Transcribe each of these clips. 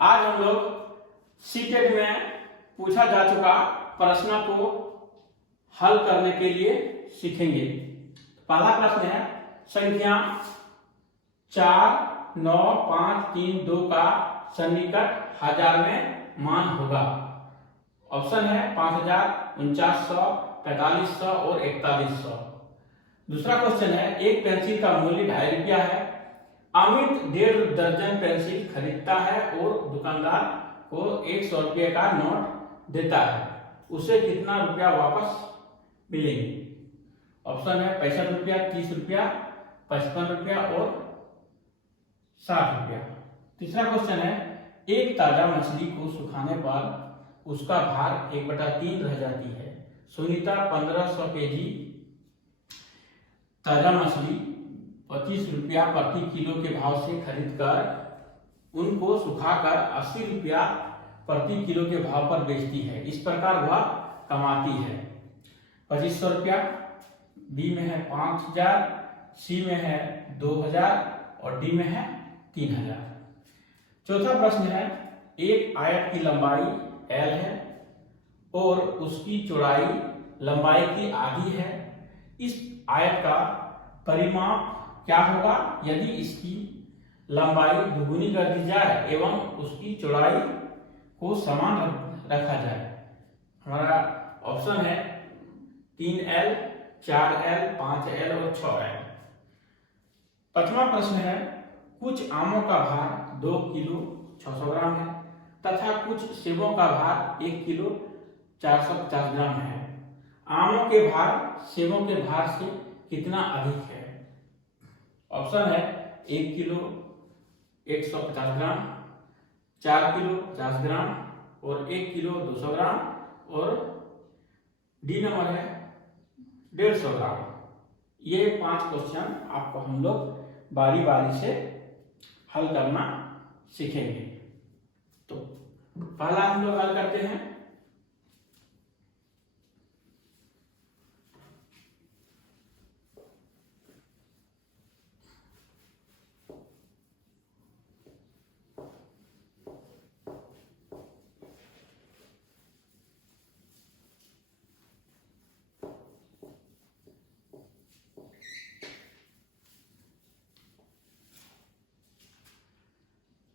आज हम लोग सीटेट में पूछा जा चुका प्रश्न को हल करने के लिए सीखेंगे। पहला प्रश्न है संख्या 4, 9, 5, 3, 2 का सन्निकट हजार में मान होगा। ऑप्शन है 5000, 4900, 4500 और 4100। दूसरा क्वेश्चन है एक पेंसिल का मूल्य 2.5 रुपया है। अमित 1.5 दर्जन पेंसिल खरीदता है और दुकानदार को 100 रुपये का नोट देता है, उसे कितना रुपया वापस मिलेंगे? ऑप्शन है 65 रुपया, 30 रुपया, 55 रुपया और 60 रुपया। तीसरा क्वेश्चन है एक ताजा मछली को सुखाने पर उसका भार 1/3 रह जाती है। सुनीता 1500 केजी ताजा मछली 25 रुपया प्रति किलो के भाव से खरीदकर उनको सुखाकर 80 रुपया प्रति किलो के भाव पर बेचती है। इस प्रकार वह कमाती है 2500 रुपया, बी में है 5000, सी में है 2000 और डी में है 3000। चौथा प्रश्न है एक आयत की लंबाई L है और उसकी चौड़ाई लंबाई की आधी है। इस आयत का परिमाप क्या होगा यदि इसकी लंबाई दुगुनी कर दी जाए एवं उसकी चौड़ाई को समान रखा जाए? हमारा ऑप्शन है 3L, 4L, 5L और 6L। पांचवा प्रश्न है कुछ आमों का भार 2 किलो 600 ग्राम है तथा कुछ सेबों का भार 1 किलो 450 ग्राम है। आमों के भार सेबों के भार से कितना अधिक है? ऑप्शन है 1 किलो 150 ग्राम, 4 किलो 50 ग्राम और 1 किलो 200 ग्राम और डी नंबर है 150 ग्राम। ये 5 क्वेश्चन आपको हम लोग बारी बारी से हल करना सीखेंगे। तो पहला हम लोग हल करते हैं।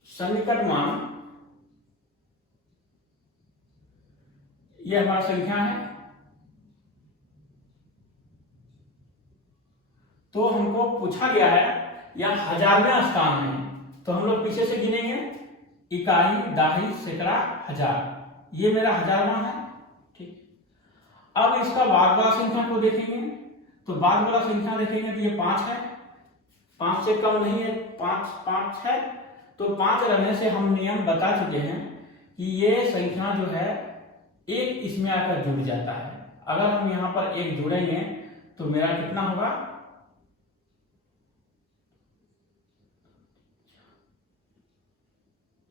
सन्निकट मान यह हमारी संख्या है, तो हमको पूछा गया है यह हजारवें स्थान है, तो हम लोग पीछे से गिनेंगे इकाई, दाही, सैकड़ा, हजार। ये मेरा हजारवां है। ठीक, अब इसका बाद वाला संख्या को देखेंगे तो बाद वाला संख्या देखेंगे तो ये 5 है, 5 से कम नहीं है, 5 है। तो 5 रहने से हम नियम बता चुके हैं कि ये संख्या जो है एक इसमें आकर जुड़ जाता है। अगर हम यहां पर एक जोड़ेंगे तो मेरा कितना होगा?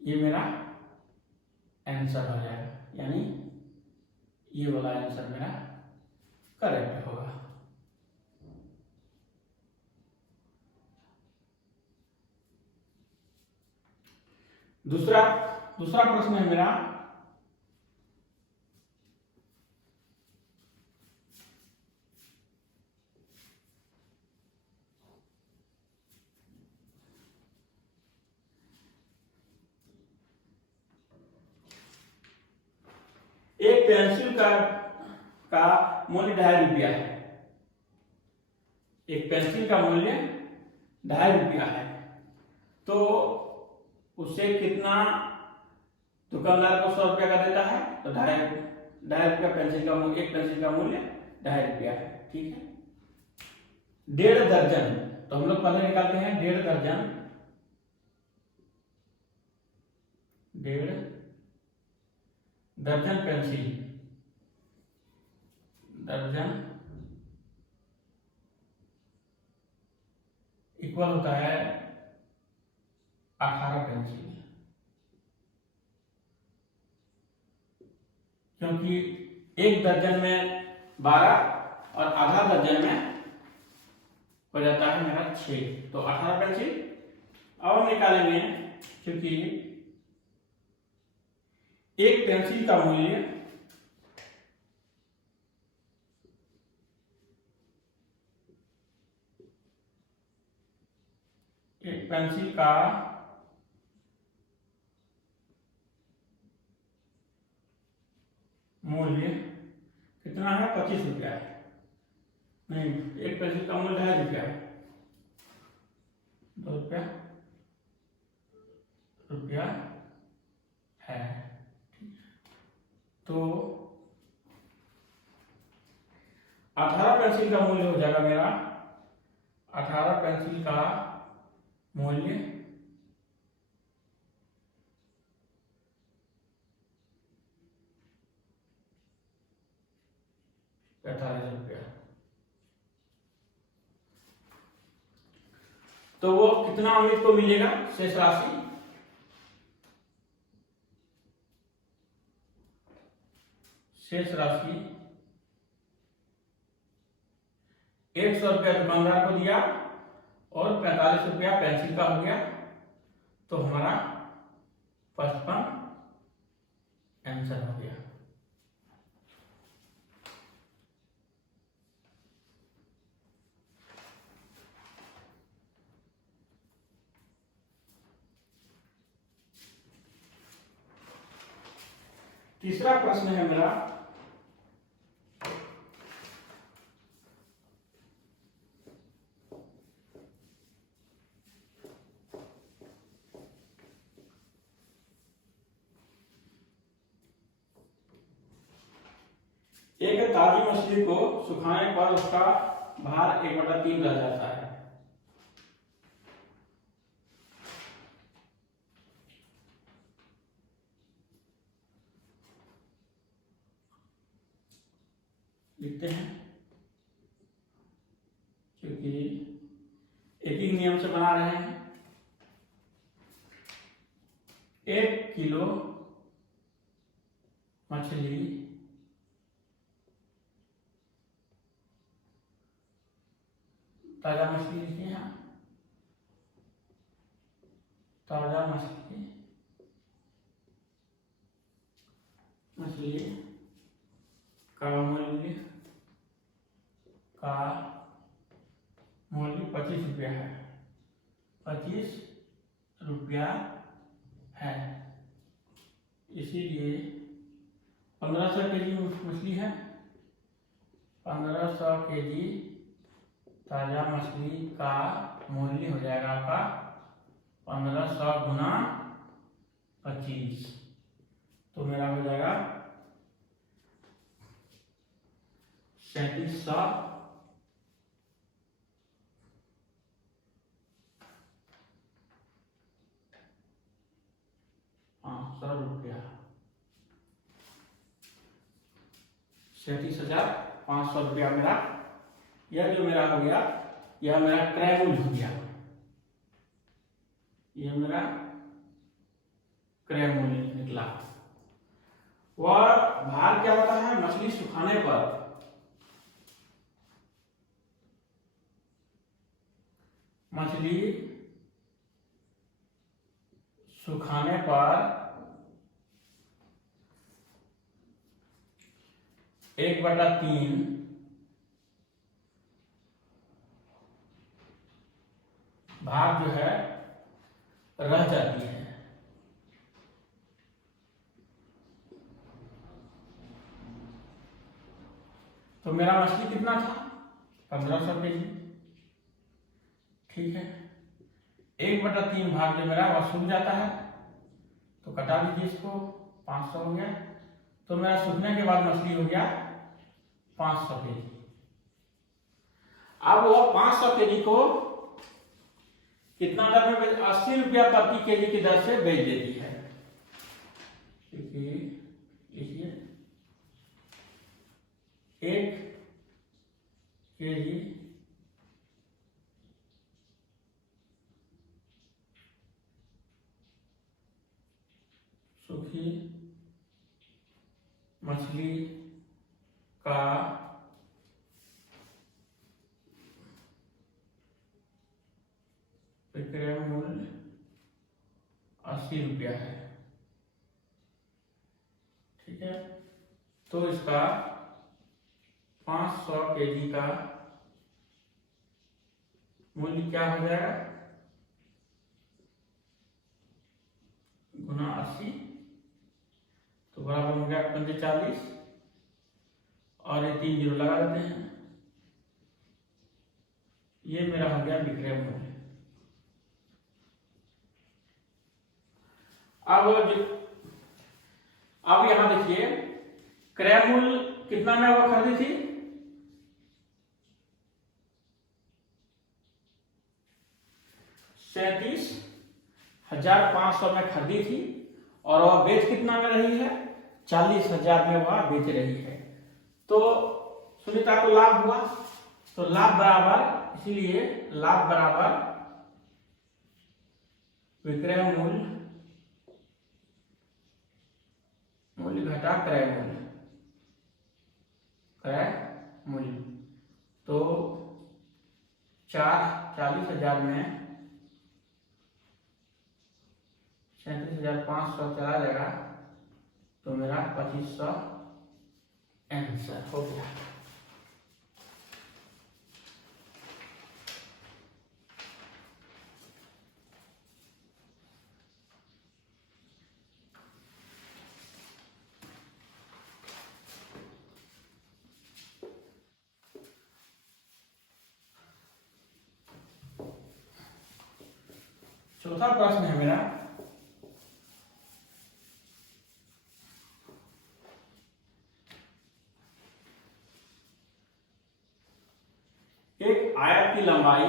ये मेरा आंसर हो जाएगा, यानी ये वाला आंसर मेरा करेक्ट होगा। दूसरा प्रश्न है मेरा एक पेंसिल का मूल्य 2.5 रुपया है। एक पेंसिल का मूल्य 2.5 रुपया है, तो उससे कितना दुकानदार को 100 रुपया का देता है? तो 2.5 रुपया पेंसिल का मूल्य, एक पेंसिल का मूल्य 2.5 रुपया है। ठीक है, 1.5 दर्जन, तो हम लोग पहले निकालते हैं 1.5 दर्जन, 1.5 दर्जन पेंसिल, दर्जन इक्वल होता है 18 पेंसिल, क्योंकि एक दर्जन में 12 और आधा दर्जन में हो जाता है मेरा 6, तो 18 पेंसिल। अब हम निकालेंगे क्योंकि एक पेंसिल का मूल्य एक पेंसिल का मूल्य कितना है? 25 रुपया है। नहीं, एक पेंसिल का मूल्य 2.5 रुपया है। 2 रुपया है। तो 18 पेंसिल का मूल्य हो जाएगा मेरा, 18 पेंसिल का मूल्य 45 रुपया। तो वो कितना अमित को मिलेगा शेष राशि? शेष राशि 100 रुपया दुकानदार को दिया और 45 रुपया पेंसिल का हो गया, तो हमारा 55 आंसर हो गया। तीसरा प्रश्न है मेरा, एक ताजी मछली को सुखाने पर उसका भार 1/3 रह जाता है। लिखते हैं, क्योंकि एक ही नियम से बना रहे हैं। 1 किलो मछली ताजा मछली लिखिए यहाँ, ताजा मछली का मूल्य 25 रुपया है। 25 रुपया है, इसीलिए 1500 केजी मछली है। 1500 केजी ताजा मछली का मूल्य हो जाएगा आपका 1500 गुना 25, तो मेरा हो जाएगा 3700 रुपया। 37,500 रुपया मेरा, यह जो मेरा हो गया, यह मेरा क्रय मूल्य हो गया। यह मेरा क्रय मूल्य निकला। वह भार क्या होता है? मछली सुखाने पर सुखाने पर 1/3 भाग जो है रह जाती है। तो मेरा मछली कितना था? 1500 केजी। ठीक है, 1/3 भाग जो मेरा वह सूख जाता है, तो कटा दीजिए इसको, 500 हो गया। तो मेरा सूखने के बाद मछली हो गया 500 केजी। अब वो 500 केजी को कितना दर में? 80 रुपया प्रति केजी की दर से बेच देती है। देखिए 1 केजी सूखी मछली का विक्रय मूल्य 80 रुपया है। ठीक है, तो इसका 500 केजी का मूल्य क्या हो जाएगा, गुना 80, तो बराबर हो गया 45, और ये 3 जीरो लगा देते हैं, ये मेरा हो गया विक्रय मूल्य। अब यहां देखिए क्रय मूल्य कितना में वो खरीदी थी, 37,500 में खरीदी थी, और वह बेच कितना में रही है, 40,000 में वह बेच रही है। तो सुनीता को लाभ हुआ, तो लाभ बराबर, इसीलिए लाभ बराबर विक्रय मूल्य घटा क्रय मूल्य। तो 40,000 में 37,500 चला जाएगा, तो मेरा 2500 आंसर हो गया। चौथा प्रश्न है मेरा, एक आयत की लंबाई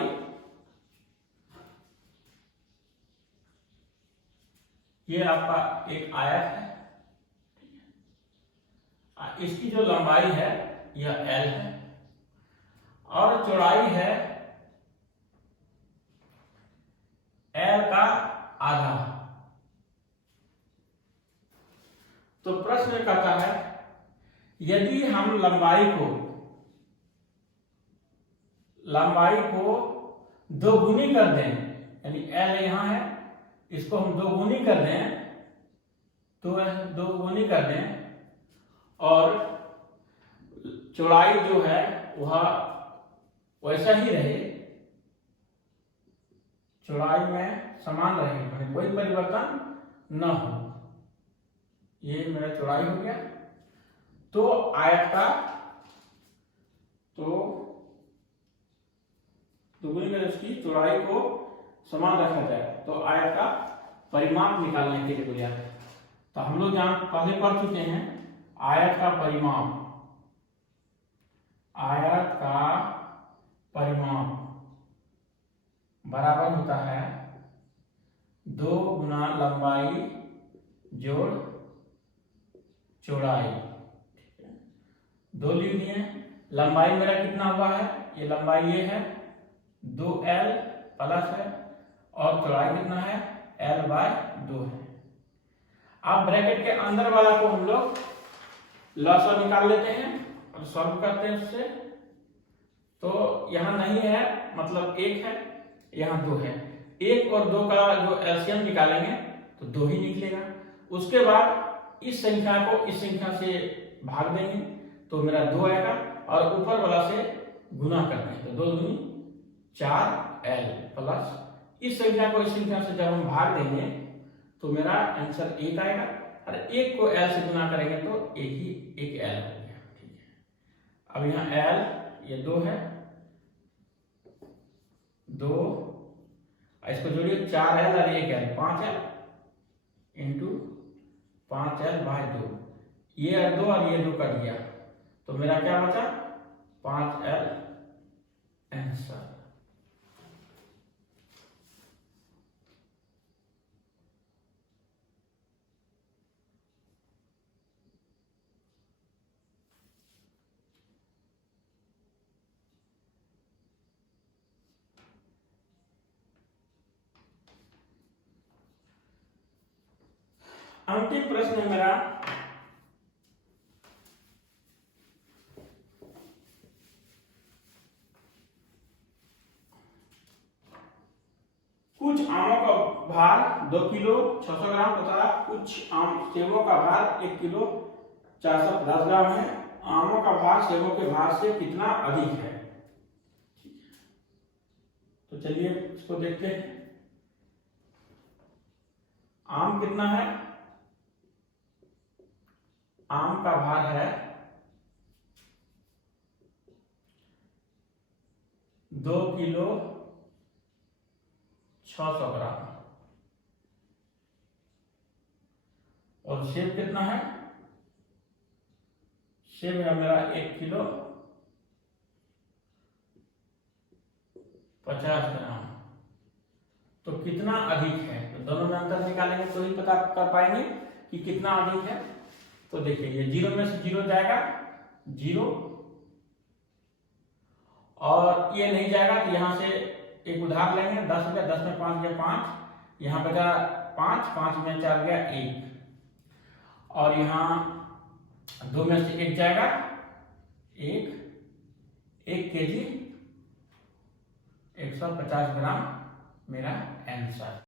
ये आपका एक आयत है, इसकी जो लंबाई है यह L है और चौड़ाई है L का आधा। तो प्रश्न कहता है यदि हम लंबाई को दोगुनी कर दें, यानी L यहां है, इसको हम दोगुनी कर दें, तो दोगुनी कर दें और चौड़ाई जो है वह वैसा ही रहे, चौड़ाई में समान रहे, कोई परिवर्तन न हो, ये मेरा चौड़ाई हो गया। तो आयत का दोगुनी में उसकी चौड़ाई को समान रखा जाए, तो आयत का परिमाप निकालने के लिए बोला है। तो हम लोग पहले पढ़ चुके हैं आयत का परिमाप बराबर होता है 2 गुना लंबाई जोड़ चौड़ाई। 2 लिख दिए, लंबाई मेरा कितना हुआ है, ये लंबाई ये है 2L प्लस है, और चौड़ाई कितना है L/2 है। अब ब्रैकेट के अंदर वाला को हम लोग लॉस निकाल लेते हैं और सॉल्व करते हैं उससे। तो यहाँ नहीं है, मतलब 1 है, यहाँ 2 है, 1 और 2 का जो एलसीएम निकालेंगे तो 2 ही निकलेगा। उसके बाद इस संख्या को इस संख्या से भाग देंगे तो मेरा 2 आएगा, और ऊपर वाला से गुना करते हैं तो 2 दूनी 4L प्लस इस संख्या को इस संख्या से जब हम भाग देंगे तो मेरा आंसर 1 आएगा, और 1 को L से गुना करेंगे तो एक L हो गया। ठीक है, अब यहाँ L ये 2 है, 2 इसको जोड़िए 4L और 1L 5L इंटू 5L/2, ये 2 और ये 2 कट गया, तो मेरा क्या बचा 5L आंसर। अंतिम प्रश्न है मेरा, कुछ आमों का भार 2 किलो 600 ग्राम तथा कुछ सेबों का भार 1 किलो 450 ग्राम है। आमों का भार सेबों के भार से कितना अधिक है? तो चलिए इसको देखते हैं। आम कितना है? आम का भार है 2 किलो 600 ग्राम। और सेब कितना है? सेब है मेरा 1 किलो 50 ग्राम। तो कितना अधिक है? तो दोनों में अंतर निकालेंगे तो ही पता कर पाएंगे कि कितना अधिक है। तो देखिए ये 0 में से 0 जाएगा 0, और ये नहीं जाएगा तो यहां से एक उधार लेंगे 10 रुपया, 10 में 5 गया 5, यहाँ बचा 5, 5 में 4 गया 1, और यहाँ 2 में से 1 जाएगा 1 केजी 150 ग्राम मेरा आंसर।